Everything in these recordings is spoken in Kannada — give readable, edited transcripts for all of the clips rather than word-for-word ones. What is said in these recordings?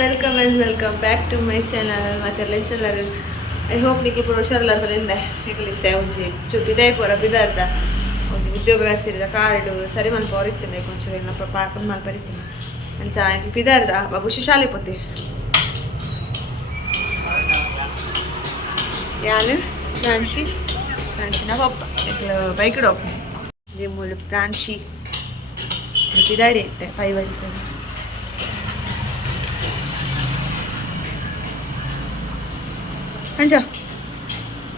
welcome and welcome back to my channel. Material channel. I hope nikku puro sharlar balinde. Niklitte onji chupide pora bidarda. Onji ಉದ್ಯೋಗ ಹಚ್ಚಿರಿದ ಕಾರ್ಡು ಸರಿ ಮಲ್ಪ ಹೊರಿತೀನಿ ಕೊಂಚೂರು ಏನಪ್ಪ ಪಾಪನ ಮಲ್ಪ ಬರಿತೀನಿ ಅಂಚ ಇದು ಬಿದಾರ್ದ ಬಾಬುಶಿ ಶಾಲೆ ಪೋತಿ ಯಾನು ಪ್ರಾಂಶಿನ ಪಪ್ಪ ಬೈಕ್ ಡೋಪ್ ಮೂಲು ಪ್ರಾಂಶಿ ಬಿದಾಡಿ ಅಂತೆ ಪೈ ಬರಿತೀನಿ ಅಂಚ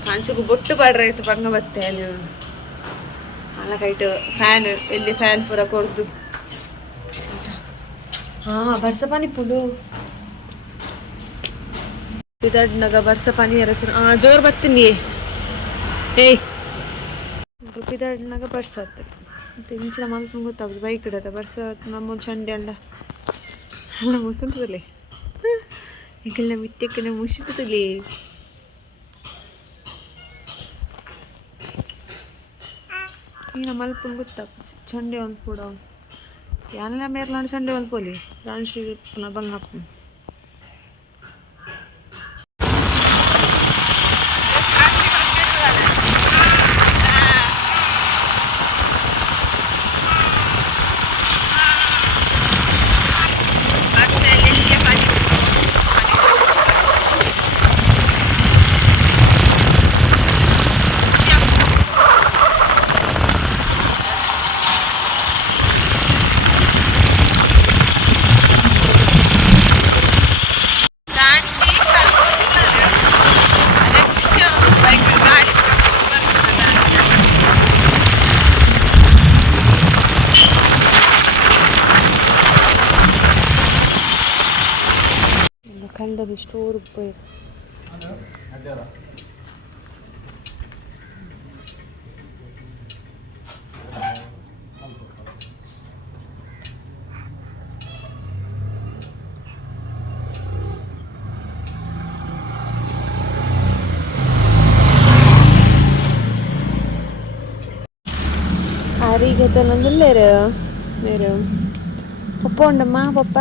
ಕಾಂಚುಗು ಬೊಟ್ಟು ಪಾಡ್ರೆ ಆಯ್ತು ಬಂಗ ಬತ್ತೆ ಅಲ್ಲಿ ಅಲ್ಲ ಕೈಟ್ ಫ್ಯಾನ್ ಎಲ್ಲಿ ಫ್ಯಾನ್ ಪೂರ ಕೊಡ್ದು ಬರ್ಸ ಪಾನಿ ಪುಡು ಬಿದಡ್ನಾಗ ಬರ್ಸ ಪಾನಿ ಎರಸು ಜೋರ್ ಬತ್ತೀನಿ ಏಯ್ ಬಿದಡ್ನಾಗ ಬರ್ಸತ್ ಮತ್ತೆ ಇಂಚಿನ ಮಲ್ಕೊಂಡು ಗೊತ್ತಾಗ್ದು ಬೈಕ್ ಇಡತ್ತ ಬರ್ಸ ನಮ್ಮ ಚಂಡೆ ಅಂಡ ಅಲ್ಲ ಮುಸುಂಟುದಲ್ಲಿ ಈಗೆಲ್ಲ ಮಿಟ್ಟಕ್ಕೆ ಮುಸಿಟುತ್ತಲಿ ಈಗ ಮಲ್ಪುನ್ ಗೊತ್ತಾಗ ಚಂಡೆ ಒಂದು ಕೂಡ ಯಾನೆಲ್ಲ ಮೇರ್ಲಾಂಡ್ ಚಂಡೆ ಒಂದು ಪೋಲಿ ರಾಣಿ ಬಂಗಪ್ಪ ಕಂಡದು ಸ್ಟೋರ್ ಉಪಯೋಗ ಆರಿಗೆ ತೊಂದಲ್ಲೇರು ಮೇರು ಪಪ್ಪ ಉಂಡಮ್ಮ ಪಪ್ಪ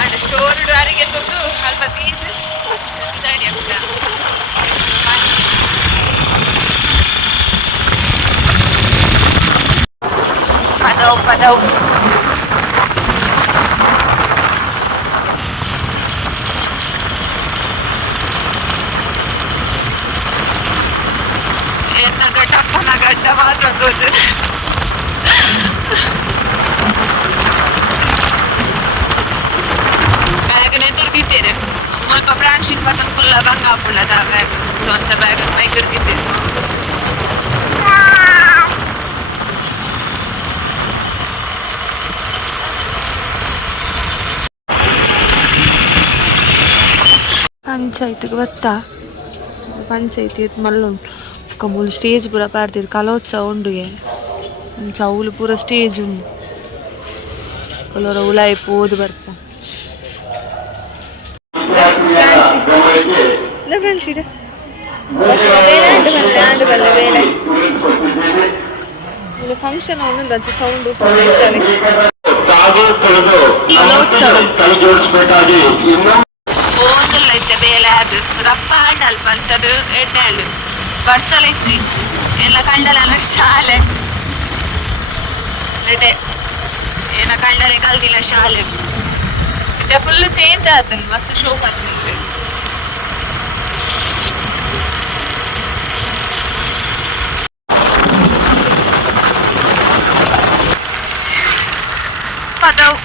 ada store udah hari gitu tuh hal pati itu kita dia buka padau nagadda matra toju turgitere molpa branching patan kulla banga pulla da bag soncha bag mai turgitere పంచాయతీకి వస్తా పంచాయతీ మళ్ళీ ఒక మూడు స్టేజ్ పూర పాడుతుంది కలోత్సవం ఉండు చవులు పూర స్టేజ్ ఉంది కొలర ఉలాయి పోదు ಬರ್ತಾ ಫ್ರೆಂಡ್ಶಿಡೆ ಆಂಡು ಬಲ್ಲೆ ಬೇಲೆ ಇಲ್ಲಿ ಫಂಕ್ಷನ್ ಒಂದು ರಜೆ ಸೌಂಡು ಇದ್ದಾರೆ ಓದಲ್ಲ ಐತೆ ಬೇಲೆ ಅದು ರಪ್ಪ ಹಾಡಲ್ ಪಂಚದು ಎಣ್ಣೆ ಹಳ್ಳು ಬರ್ಸಲ್ ಇಚ್ಚಿ ಎಲ್ಲ ಕಂಡಲ್ಲ ಶಾಲೆ ನಡೆ ಏನ ಕಂಡರೆ ಕಲ್ದಿಲ್ಲ ಶಾಲೆ ಮತ್ತೆ ಫುಲ್ ಚೇಂಜ್ ಆತನ್ ಮಸ್ತ್ ಶೋ ಬರ್ತದೆ ಪದವು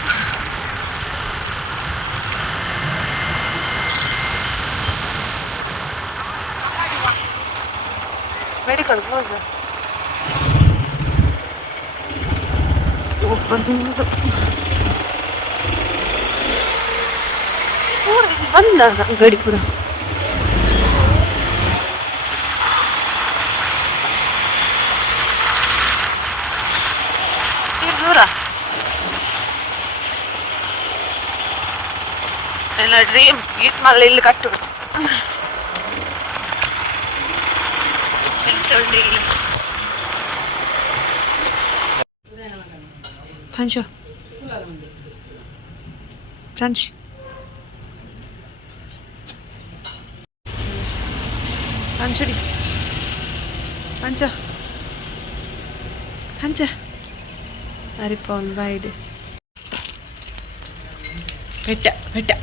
ಮೆಡಿಕಲ್ ಕ್ಲೋಸ್ ಬಂದ ಗಡಿ ಪುರ ದೂರ ಎಲ್ಲ ಡ್ರೀಮ್ ಗೀತ್ ಮಲ್ಲ ಇಲ್ಲಿ ಕಟ್ಟು Pancho. Crunch. Panchodi. Pancha. Pancha. Aripon wide. Petta. Petta.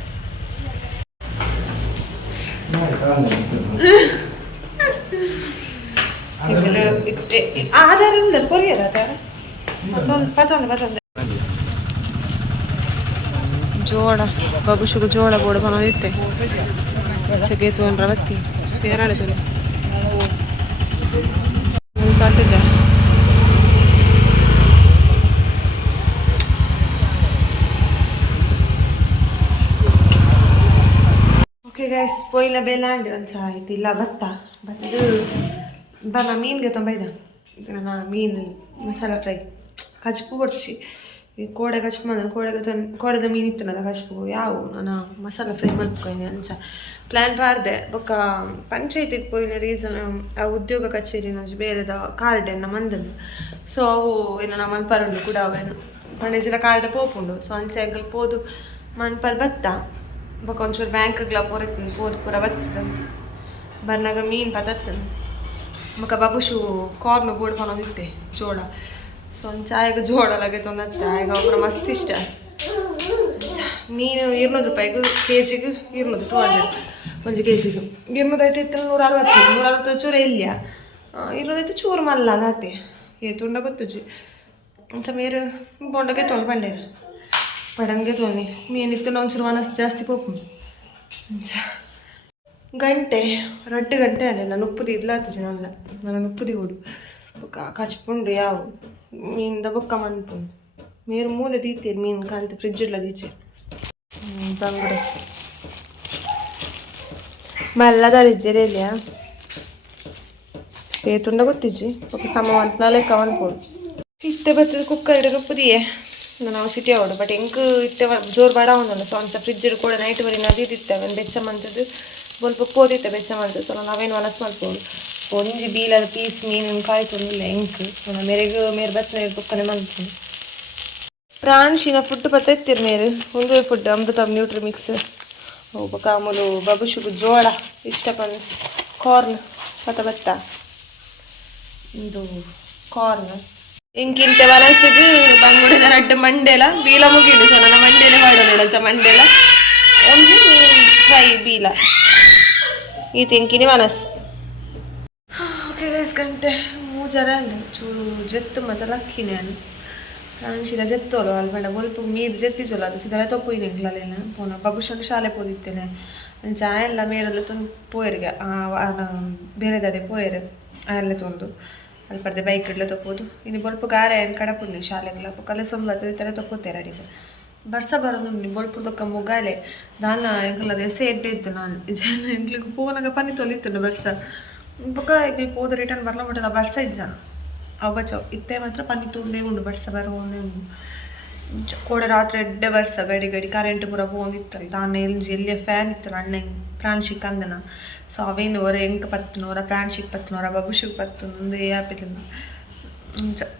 Ada ada Korea ada. Patanda. ಜೋಳ ಬಬುಶುಗು ಜೋಳ ಬೋಡ ಬಂದಿತ್ತೆ ಚಗೆ ತೊಗೊಂಡ್ರ ಬತ್ತಿ ಪೇರಾಳೆ ತೊಗೊಂಡು ಕಾಟಿದ್ದೆ ಓಕೆ ಗೈಸ್ ಪೊಯ್ಲ ಬೇಲಾಂಡಿ ಒಂದು ಚಹಾ ಆಯ್ತು ಇಲ್ಲ ಭತ್ತ ಬನ ಮೀನಿಗೆ ತೊಂಬೈದ ನಾ ಮೀನು ಮಸಾಲ ಫ್ರೈ ಕಚ್ಪು ಕೊಡ್ಸಿ ಈ ಕೋಡೆ ಕಚ್ಪು ಬಂದ್ರೆ ಕೋಡೆದ ಮೀನು ಇತ್ತು ನದ ಕಚ್ಪು ಯಾವು ನಾನು ಮಸಾಲ ಫ್ರೈ ಮಾಡ್ಕೊಯ್ನಿ ಅಂಚ ಪ್ಲ್ಯಾನ್ ಪಾರ್ದೆ ಬೊಕ್ಕ ಪಂಚಾಯತಿಗೆ ಪೋಯಿನ ರೀಸನ್ ಆ ಉದ್ಯೋಗ ಕಚೇರಿ ನಂಜು ಬೇರೆದ ಕಾರ್ಡ್ ಎನ್ನ ಮಂದನು ಸೊ ಅವು ಏನು ನಾ ಮನ್ಪರುಂಡು ಕೂಡ ಅವೇನು ಪಂಡೇಜಿನ ಕಾರ್ಡ್ ಪೋಪುಂಡು ಸೊ ಅಂಚೆ ಅಂಕಲ್ ಪೋದು ಮನ್ಪಲ್ ಬತ್ತ ಬೊಕ್ಕ ಒಂಚೂರು ಬ್ಯಾಂಕ್ಗಳ ಪೋರಿತ್ತು ಪೋದು ಪೂರ ಬತ್ತದ ಬರ್ನಾಗ ಮೀನು ಪತತ್ತನು ಬೊಕ್ಕ ಬಬುಶು ಕಾರ್ನ್ ಬೋಡ್ಕೊಂಡೋಗಿತ್ತೆ ಜೋಳ ಸೊ ಒಂದು ಚಾಯಗೆ ಜೋಳ ಲಗೆ ತೊಂದತ್ತ ಈಗ ಒಬ್ಬರು ಮಸ್ತ್ ಇಷ್ಟ ಮೀನು 200 ರೂಪಾಯಿಗೆ ಕೆಜಿಗೆ 200 200 ಒಂದು ಕೆಜಿಗೆ 200 ಐತೆ 160 ಚೂರ ಇಲ್ಲಿಯ 200 ಐತೆ ಚೂರು ಮಲ್ಲ ನಾತೆ ತುಂಡ ಗೊತ್ತುಜಿ ಒಂದ್ಸ ಮೇರು ಬೊಂಡಗೆ ತೊಗೊಂಡು ಬಂಡೇರ ಪಡಂಗೆ ತೊಗೊಂಡು ಮೀನಿತ್ತು ನಾವು ಒಂಚೂರು ಮನಸ್ಸು ಜಾಸ್ತಿ ಪೋಪು ಗಂಟೆ 2 ಗಂಟೆ ಅಲ್ಲೇ ನಾನು ಉಪ್ಪುದಿ ಇದ್ಲಾತ ಜನಲ್ಲ ನಾನು ಉಪ್ಪುದಿ ಓಡು ಕಚ್ಪುಂಡು ಯಾವು ಮೀನಿಂದ ಬೊಕ್ಕ ಮನ್ಪುಂಡು ಮೇರು ಮೂಲೆ ತೀತೀರಿ ಮೀನು ಕಾಣ್ತು ಫ್ರಿಜ್ ಇಲ್ಲ ದೀಚೆ ಬಂಗುಡೆ ಮಲ್ಲದ ರಿಜ್ಜೆರಿಯಲ್ಲಿಯಾ ತುಂಡ ಗೊತ್ತಿಜ್ಜಿ ఒక ಸಮ ಲೆಕ್ಕ ಅನ್ಕೊಂಡು ಇತ್ತೆ ಬರ್ತದೆ ಕುಕ್ಕರ್ ಇಡ ರುಪ್ಪುದಿಯೇ ನಾವು ಸಿಟಿ ಅವಡು ಬಟ್ ಹೆಂಗೆ ಇತ್ತೆ ಜೋರು ಬಡ ಒಂದಲ್ಲ ಸೊ ಅಂತ ಫ್ರಿಜ್ ಕೂಡ ನೈಟ್ ಬರೀ ನದಿದಿತ್ತೆ ಒಂದು ಬೆಚ್ಚ ಮಂತದ್ದು ಸ್ವಲ್ಪ ಪೋದಿತ್ತೆ ಬೆಚ್ಚ ಮಂತದ್ದು ಸೊ ನಾವೇನು ಮನಸ್ಸು ಮಾಡ್ಬೋದು ಒಂಜಿ ಬೀಲದ ಪೀಸ್ ಮೀನು ಕಾಯ್ತೊಂದಿಲ್ಲ ಎಂಕು ಮೇರೆ ಬತ್ತನೆ ಬುಕ್ಕನೆ ಮಲ್ಪುಂಡು ಪ್ರಾನ್ಶಿನ ಫುಡ್ ಪತ್ತಿರ್ತೀರಿ ಮೇರೆ ಒಂದು ಫುಡ್ ಅಮೃತ ನ್ಯೂಟ್ರಿ ಮಿಕ್ಸ್ ಅವು ಕಾಮೂಲು ಬಬುಶುಗು ಜೋಳ ಇಷ್ಟಪಂದು ಕಾರ್ನ್ ಭತ್ತ ಇದು ಕಾರ್ನ್ ಎಂಕಿಂತ ಮನಸ್ಸಿಗೆ ಬಂಗುಡಿದ ರಡ್ಡು ಮಂಡೇಲ ಬೀಲ ಮುಗಿಡು ಸೊ ನನ್ನ ಮಂಡೇಲೆ ಮಾಡೋಣ ಮಂಡೇಲ ಒಂಜಿ ಮೀನು ಫ್ರೈ ಬೀಲ ಈ ತೆಂಕಿನಿ ಮನಸ್ಸು ಓಕೆ ಗೈಸ್ ಗಂಟೆ ಮೂಜರ ಚೂರು ಜೆತ್ತು ಮತ್ತು ಲಕ್ಕಿನೇ ಅನ್ನು ಕಾಣಿಸಿದ ಜೆತ್ತೋಲು ಅಲ್ಪಂಡ ಬೊಲ್ಪ ಮೀದು ಜೆತ್ತಿ ಚೊಲೋ ಅದು ಸಿದಲೆ ತೊಪ್ಪೊಯ್ನೆ ಎಂಕ್ಲಲ್ಲೆಲ್ಲ ಪೋನ ಬಬುಶಂಗೆ ಶಾಲೆ ಪೋದಿತ್ತೇನೆ ಚಾಯ ಎಲ್ಲ ಮೇರೆಲ್ಲ ತೊಂದು ಪೋಯರಿಗೆ ಬೇರೆ ದಡೆ ಪೋಯರು ಎಲ್ಲ ತೊಂದು ಅಲ್ಪಡ್ದೆ ಬೈಕ್ ಇಡ್ಲೆ ತೊಪ್ಪೋದು ಇನ್ನು ಬೊಲ್ಪ ಗಾರೆ ಕಡಪುಣ್ಣಿ ಶಾಲೆಗಳ ಕಲೆ ಸೊಂಬತ್ತು ಈ ಥರ ತೊಪ್ಪೋತಾರೆ ಅಡಿಗೆ ಬರ್ಸ ಬರೋದು ಬೊಲ್ಪುದಕ್ಕ ಮುಗಾಲೆ ದಾನ ಎಂಕ್ಲದ ಎಸೆ ಎಡ್ಡೆ ಇತ್ತು ನಾನು ಜನ ಎಂಕ್ಲಿಗೆ ಪೋನಾಗ ಪನಿ ತೊಂದಿತ್ತು ಬರ್ಸ ಬೊಕ್ಕ ಈಗ ಹೋದ ರಿಟರ್ನ್ ಬರ್ಲ ಬಿಟ್ಟದ ಬರ್ಸ ಇಜ್ಜ ಅವು ಬಚಾವ್ ಇತ್ತೆ ಮಾತ್ರ ಪನಿ ತುಂಡೇ ಉಂಡು ಬರ್ಸ ಬರೋನೇ ಉಂಡು ಕೋಡೆ ರಾತ್ರಿ ಎಡ್ಡೆ ಬರ್ಸ ಗಡಿ ಕರೆಂಟ್ ಪೂರ ಹೋಗಿತ್ತಲ್ಲ ನಾನು ಎಲ್ಲಿಯ ಫ್ಯಾನ್ ಇತ್ತು ಅಣ್ಣ ಪ್ರಾಣಿಶಿಕ್ ಅಂದನ ಸೊ ಅವೇನು ಅವರ ಎಂಕ ಪತ್ತನವರ ಪ್ರಾಣಿಶಿಕ್ ಪತ್ತನವರ ಬಬುಶಿಕ್ ಪತ್ತನು ಒಂದು ಯಾಪಿಲ್ಲ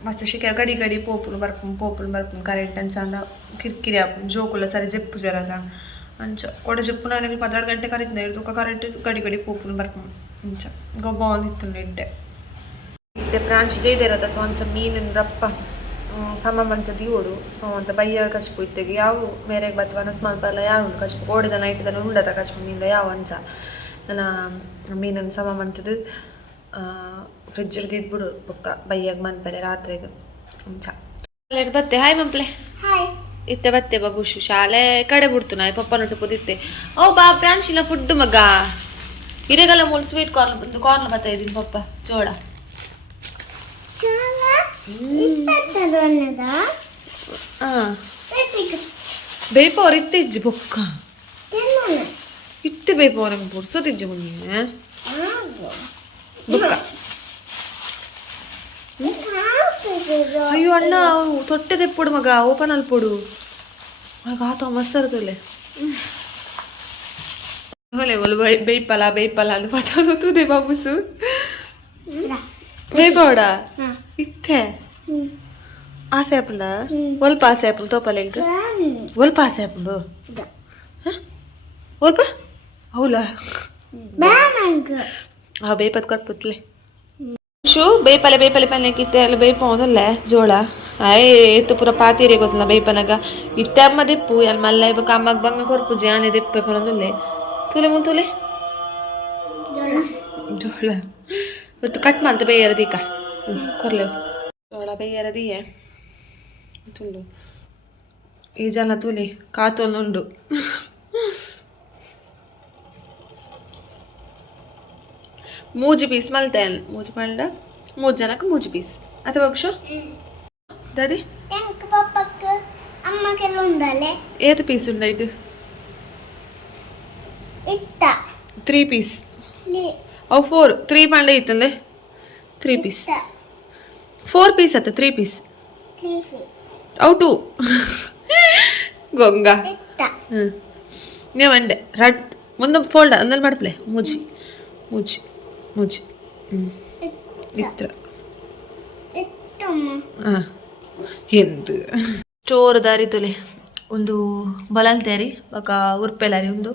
ಮಸ್ತ್ ಶಿಕೆ ಗಡಿ ಪೋಪುನು ಬರ್ಪುನು ಕರೆಂಟ್ ಅಂಚಂಡ ಕಿರಿಕಿರಿ ಆಪುನು ಜೋಕುಲ್ಲ ಸರಿ ಜೆಪ್ಪು ಜ್ವರದ ಅಂಚ ಕೊಡೆ ಜೆಪ್ಪು ನನಗೆ 12 ಗಂಟೆ ಕರೀತಿನ ಹಿಡಿದು ಕರೆಂಟ್ ಗಡಿ ಪೋಪುನು ಬರ್ಪುನು ಅಂಚ ಗೊಬ್ಬ ಒಂದಿತ್ತು ಎಡ್ಡೆ ಇತ್ತೆ ಪ್ರಾಂಶಿ ಜೈದಿರತ್ತ ಸೊ ಅಂಚ ಮೀನಿನ ರಪ್ಪ ಸಮ ಮಂಚದಿ ಓಡು ಸೊ ಅಂತ ಬಯ್ಯ ಕಚ್ಪು ಇತ್ತೆಗೆ ಯಾವ ಮೇರೆಗೆ ಬತ್ತು ವನಸ್ ಮಲ್ಪಲ್ಲ ಯಾವ ಕಚ್ಪು ಓಡಿದ ನೈಟ್ದಲ್ಲಿ ಉಂಡದ ಕಚ್ಪು ಮೀನಿಂದ ಯಾವ ಅಂಚ ನನ್ನ ಮೀನನ್ನು ಸಮ ಮಂಚದು ಫ್ರಿಜ್ ಹಿಡ್ದಿದ್ದು ಬಿಡು ಬೊಕ್ಕ ಬೈಯಾಗ ಮನ್ಪರೆ ರಾತ್ರಿಗೆ ಅಂಚ ಬತ್ತೆ ಹಾಯ್ ಮಂಪ್ಲೆ ಹಾಯ್ ಇತ್ತೆ ಬತ್ತೆ ಬಬುಶು ಶಾಲೆ ಕಡೆ ಬಿಡ್ತು ನಾ ಪಪ್ಪನೊಟ್ಟು ಪುದಿತ್ತೆ ಓ ಬಾ ಪ್ರಾಂಶಿನ ಫುಡ್ ಮಗ ಹಿರೇಗಲ್ಲ ಮೂಲ ಸ್ವೀಟ್ ಕಾರ್ನ್ ಬರ್ತಾ ಇದ್ದೀನಿ ಪಪ್ಪ ಜೋಳ ಬೇಯ್ಪವ್ರು ಇತ್ತೆ ಇಜ್ಜಿ ಬೊಕ್ಕ ಇತ್ತೆ ಬೇಯ್ಪವ್ರಂಗೆ ಬುಡ್ಸೋದಿಜ್ಜಿ ಮುನ್ನೆ ಬೊಕ್ಕ ಅಯ್ಯೋ ಅಣ್ಣ ತೊಟ್ಟೆ ತೆಪ್ಪುಡು ಮಗ ಓಪನ್ ಅಲ್ಲಿ ಪೊಡು ಮಗ ಆತ ಮಸ್ತರ್ತಲೆ ಹೊಲೆ ಒಲು ಬೇಯ್ಪಲ್ಲ ಅಂದು ಪತಾದು ತುದೆ ಬಾಬುಸು ಬೇಯ್ಪವಡ ಇತ್ತೆ ಆಸೆ ಆಪುಂಡ ಒಲ್ಪ ಆಸೆ ಆಪುಂಡು ತೋಪಲ್ಲ ಇಂಕ ಒಲ್ಪ ಆಸೆ ಆಪುಂಡು ಒಲ್ಪ ಅವಲ ಬೇಪತ್ ಕೊಟ್ಪುತ್ಲೆ ಶೂ ಬೇಪಲೆ ಬೇಪಲೆ ಪನ್ನೆಕ್ಕಿತ್ತೆ ಅಲ್ಲಿ ಬೇಯ್ಪೋದಲ್ಲ ಜೋಳ ಎತ್ತು ಪೂರ ಪಾತೀರಿ ಗೊತ್ತಲ್ಲ ಬೇಯ್ಪನಗ ಇತ್ತೆ ಅಮ್ಮ ದಿಪ್ಪು ಅಲ್ಲಿ ಮಲ್ಲ ಇವಾಗ ಅಮ್ಮಗ ಬಂಗ ಕೊರ್ಪುಜಿ ಆನೆ ದಿಪ್ಪೆ ಪನೊಂದುಲ್ಲೆ ತುಲೆ ಮುಲ್ತುಲೆ ಜೋಳ ಇವತ್ತು ಕಟ್ ಮಾಡ್ತ ಬೇಯರದೀಕ ಕೊರ್ಲೆ ಜೋಳ ಬೇಯರದಿಯೇ ತುಳು ಈ ಜನ ತುಲಿ ಕಾತೊಂದುಂಡು ಮೂಜಿ ಪೀಸ್ ಮಲ್ತೆ ಮೂಜಿ ಮಲ್ಡ 3 ಜನಕ್ಕೆ 3 ಪೀಸ್ ಅಥವಾ ಬಾಬುಶು ದಾದಿ ಏತ್ ಪೀಸ್ ಉಂಡ ಇದು 3 ಪೀಸ್ ಅವು 4 3 ಪಂಡ ಇತ್ತಂದೆ 3 ಪೀಸ್ 4 ಪೀಸ್ ಆತ 3 ಪೀಸ್ ಅವು 2 ಗೊಂಗ ನೀವು ಅಂಡೆ ರಡ್ ಒಂದು ಫೋಲ್ಡ್ ಅಂದಲ್ಲಿ ಮಾಡ್ಪ್ಲೆ ಮೂಜಿ ಮೂಜಿ ಮೂಜಿ ಇತ್ರ ಎಂದು ಸ್ಟೋರ್ ದಾರಿ ತುಲೆ ಒಂದು ಬಲಂತೇರಿ ಬೊಕ ಉರ್ಪೆಲಾರಿ ಒಂದು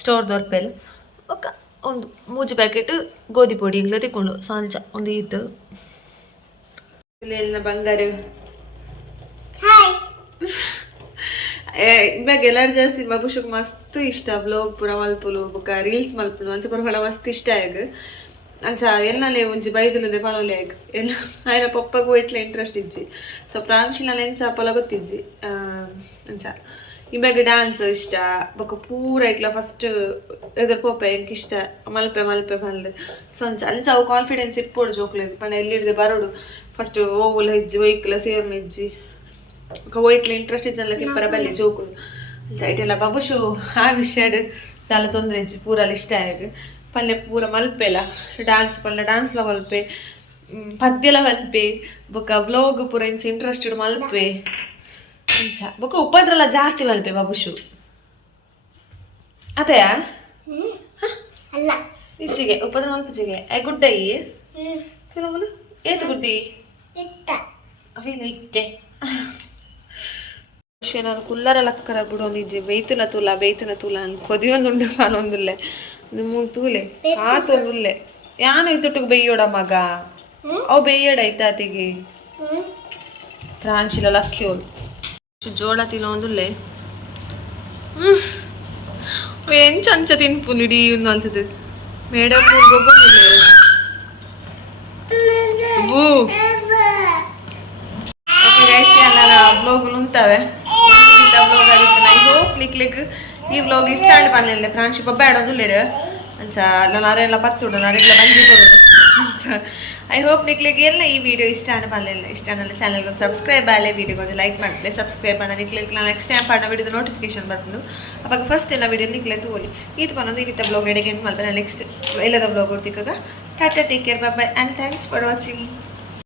ಸ್ಟೋರ್ ದೊರ್ಪೆಲು ಬೊಕ ಒಂದು ಮೂಜಿ ಪ್ಯಾಕೆಟ್ ಗೋಧಿ ಪೊಡಿ ಇಂಗ್ಲ ತಿಕ್ಕೊಂಡು ಸಾಂಜ ಒಂದು ಈತು ಇಲ್ಲೆಲ್ಲ ಬಂಗಾರ ಇವಾಗ ಎಲ್ಲರೂ ಜಾಸ್ತಿ ಬಾಬುಶುಗ್ ಮಸ್ತ್ ಇಷ್ಟ ಬ್ಲಾಗ್ ಪೂರ ಮಲ್ಪುಲು ಬೊಕ ರೀಲ್ಸ್ ಮಲ್ಪುಲು ಅಂಚ ಪೂರ ಫಲ ಮಸ್ತ್ ಇಷ್ಟ ಆಗ ಅಂಚ ಎಲ್ಲನೇ ಒಂಜಿ ಬೈದುಲದೆ ಪನೊಲೆ ಆಗ ಎಲ್ಲ ಆಯ್ನ ಪಪ್ಪಗೂ ಇಟ್ಲೆ ಇಂಟ್ರೆಸ್ಟ್ ಇಜ್ಜಿ ಸೊ ಪ್ರಾಂಶಿನಲ್ಲಿ ಎಂಚ ಪೊಲ ಗೊತ್ತಿಜ್ಜಿ ಅಂಚ ಇವಾಗ ಡ್ಯಾನ್ಸ್ ಇಷ್ಟ ಬೊಕ ಪೂರ ಇಟ್ಲ ಫಸ್ಟ್ ಎದುರು ಪೋಪೆ ಎಂಕ್ ಇಷ್ಟ ಮಲ್ಪೆ ಮಲ್ಪೆ ಮಲ್ದೆ ಸೊ ಅಂಚ ಅವು ಕಾನ್ಫಿಡೆನ್ಸ್ ಇಪ್ಪೋಡು ಜೋಕ್ಲೆಗ್ ಪಂಡ ಎಲ್ಲಿರ್ದೆ ಬರೋಡು ಫಸ್ಟ್ ಓವುಲ ಇಜ್ಜಿ ಒಯ್ಕಲ ಸೇರ್ನ ಇಜ್ಜಿ ಒಯ್ಟ್ಲ ಇಂಟ್ರೆಸ್ಟ್ ಇಜ್ಜನ್ಲಕ್ಕೆ ಇಪ್ಪರ ಬಲ್ಲೆ ಜೋಕುಲು ಅಂಚ ಇಟ್ಟೆಲ್ಲ ಬಾಬುಶು ಆ ವಿಷಯ ದಾಲ ತೊಂದರೆ ಇಜ್ಜಿ ಪೂರಲ್ಲಿ ಇಷ್ಟ ಆಗ ಪಲ್ಲೆ ಪೂರ ಮಲ್ಪೆಲ ಡ್ಯಾನ್ಸ್ ಪಂಡ ಡ್ಯಾನ್ಸ್ಲ ಮಲ್ಪೆ ಪದ್ಯಲ ಮಲ್ಪೆ ಬೊಕ ವ್ಲಾಗ್ ಪೂರ ಇಂಚ ಇಂಟ್ರೆಸ್ಟೆಡ್ ಮಲ್ಪೆ ಇಂಚ ಬೊಕ ಉಪದ್ರಲ ಜಾಸ್ತಿ ಮಲ್ಪೆ ಬಾಬುಶು ಅತೆಯ ಅಲ್ಲ ಇಚ್ಚಿಗೆ ಉಪದ್ರ ಮಲ್ಪಚಿಗೆ ಗುಡ್ಡಯಿ ತಿನ್ನಬಹುದು ಏತು ಗುಡ್ಡಿ ಅವಿನ ಇಟ್ಟೆ ನಾನು ಕುಲ್ಲರ ಲಕ್ಕರ ಬಿಡೊಂದಿಜ್ಜೆ ಬೇಯ್ತುನ ತೂಲ ಅಂತ ಕೊದಿಯೊಂದುಂಡೆ ಪಾನೊಂದುಲ್ಲೆ ಮೂರು ತೂಲೆ ಆತೊಂದುಲ್ಲೆ ಯಾನು ಇತ್ತೊಟ್ಟಿಗೆ ಬೇಯ್ಯೋಡ ಮಗ ಅವು ಬೇಯ್ಯಡ ಐತಾತಿಗೆ ಪ್ರಾಂಶಿಲ ಲಕ್ಕಿಯೋಳು ಜೋಳ ತಿನ್ನೊಂದುಲ್ಲೆ ಎಂಚ ಅಂಚ ತಿನ್ಪು ನಿಡಿ ಒಂದು ಅನ್ಸದು ಮೇಡ ಗೊಬ್ಬಂದುಲ್ಲೆ ಬ್ಲಾಗುಲು ಉಂತವೆ ಬ್ಲಾಗ್ ಆಗಿತ್ತು ಐ ಹೋಪ್ ನಿಕ್ಲಿಕ್ ಈ ವ್ಲಾಗ್ ಇಷ್ಟ ಆಡಿ ಪನ್ಲೆ ಪ್ರಾಂಶಿಪ ಬೇಡೊಂದುಲ್ಲೆರ್ ಅಂಚ ನಾರೆಲ್ಲ ಪತ್ತುಡು ನಾರೆಲ್ಲ ಬಂಜಿ ಕೊಡೋದು ಅಂಚ ಐ ಹೋಪ್ ನಿಕ್ಲಿಗೆ ಎಲ್ಲ ಈ ವಿಡಿಯೋ ಇಷ್ಟ ಆಡಿ ಪನ್ಲೆ ಇಷ್ಟ ಆಡಲ್ಲ ಚಾನಲ್ಗೆ ಸಬ್ಸ್ಕ್ರೈಬ್ ಆಗಲಿ ವಿಡಿಯೋಗೆ ಒಂದು ಲೈಕ್ ಮಾಡಿದೆ ಸಬ್ಸ್ಕ್ರೈಬ್ ಮಾಡಿ ನಿಕ್ಲಿಕ್ಕೆ ನಾನು ನೆಕ್ಸ್ಟ್ ಟೈಮ್ ಪಾಡ ವಿಡಿಯೋದ ನೋಟಿಫಿಕೇಶನ್ ಬರ್ತದೆ ಅವಾಗ ಫಸ್ಟ್ ಎಲ್ಲ ವಿಡಿಯೋ ನಿಕ್ಲೆ ತೋಲಿ ಇದು ಪನ್ನೊಂದು ಈ ರೀತಿ ಬ್ಲಾಗ್ ರೆಡಿಗೆ ಏನು ಮಾಡ್ತಾರೆ ನೆಕ್ಸ್ಟ್ ಎಲ್ಲದ ಬ್ಲಾಗ್ ಹೊಡ್ತಿಕ್ಕಾಗ tata take care bye and thanks for watching